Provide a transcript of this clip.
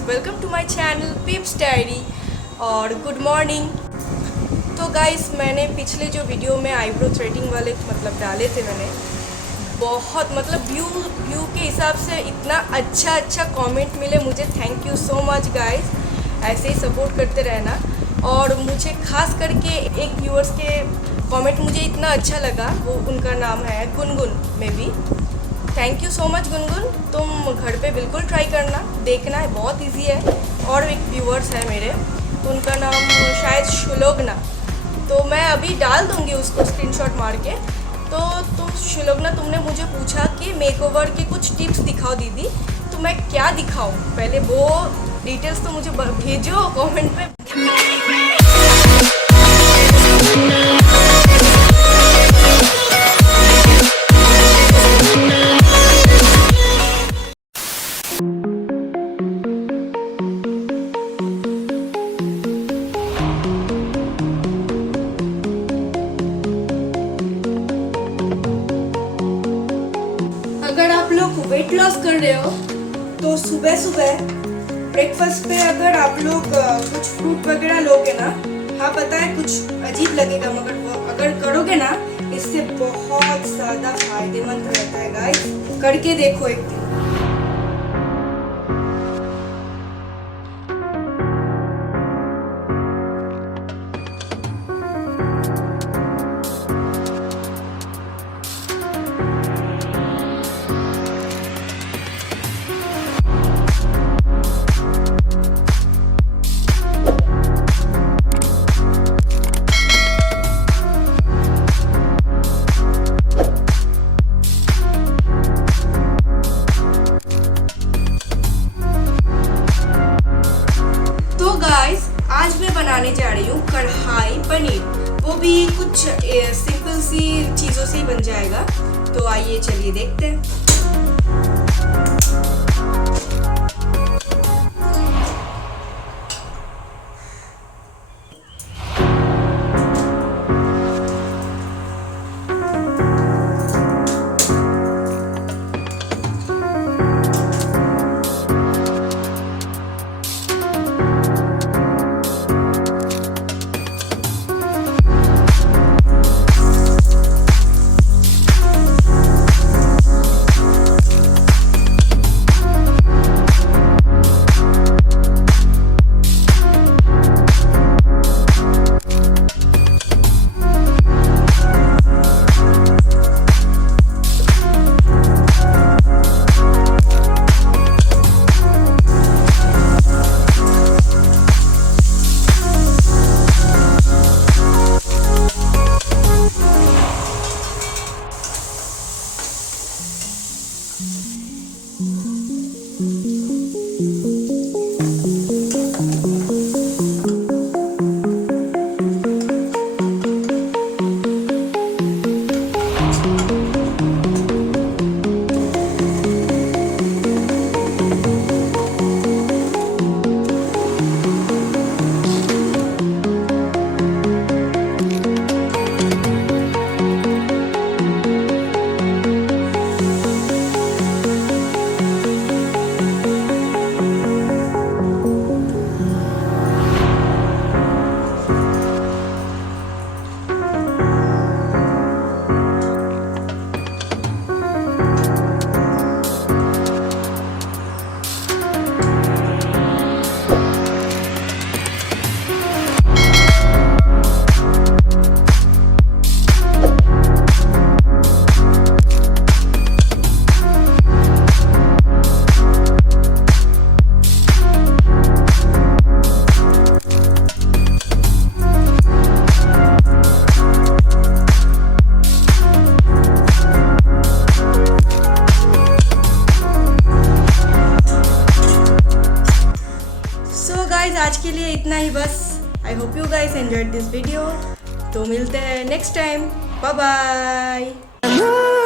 Guys, welcome to my channel pips diary और good morning. तो guys, मैंने पिछले जो वीडियो में आईब्रो थ्रेडिंग वाले डाले थे, मैंने बहुत व्यू के हिसाब से इतना अच्छा कमेंट मिले मुझे। Thank you so much guys, ऐसे ही सपोर्ट करते रहना। और मुझे खास करके एक व्यूअर्स के कमेंट मुझे इतना अच्छा लगा, वो उनका नाम है गुनगुन में भी। Thank you so much Gungun, तुम घर पे बिल्कुल ट्राई करना, देखना है, बहुत इजी है। और एक व्यूअर्स है मेरे, उनका नाम शायद शुलोगना, तो मैं अभी डाल दूँगी उसको स्क्रीनशॉट मार के। तो तुम शुलोगना, तुमने मुझे पूछा कि मेकओवर के कुछ टिप्स दिखाओ दीदी, तो मैं क्या दिखाऊं, पहले वो डिटेल्स तो मुझे भेजो कमेंट पे। अगर आप लोग वेट लॉस कर रहे हो तो सुबह सुबह ब्रेकफास्ट पे अगर आप लोग कुछ फ्रूट वगैरह लोगे ना, हाँ पता है कुछ अजीब लगेगा, मगर वो अगर करोगे ना, इससे बहुत ज़्यादा फायदेमंद रहता है गाइस। करके देखो एक दिन। आज मैं बनाने जा रही हूँ कढ़ाई पनीर, वो भी कुछ सिंपल सी चीज़ों से ही बन जाएगा। तो आइए चलिए देखते हैं। आज के लिए इतना ही बस। I hope you guys enjoyed this video. तो मिलते हैं नेक्स्ट टाइम, बाय बाय।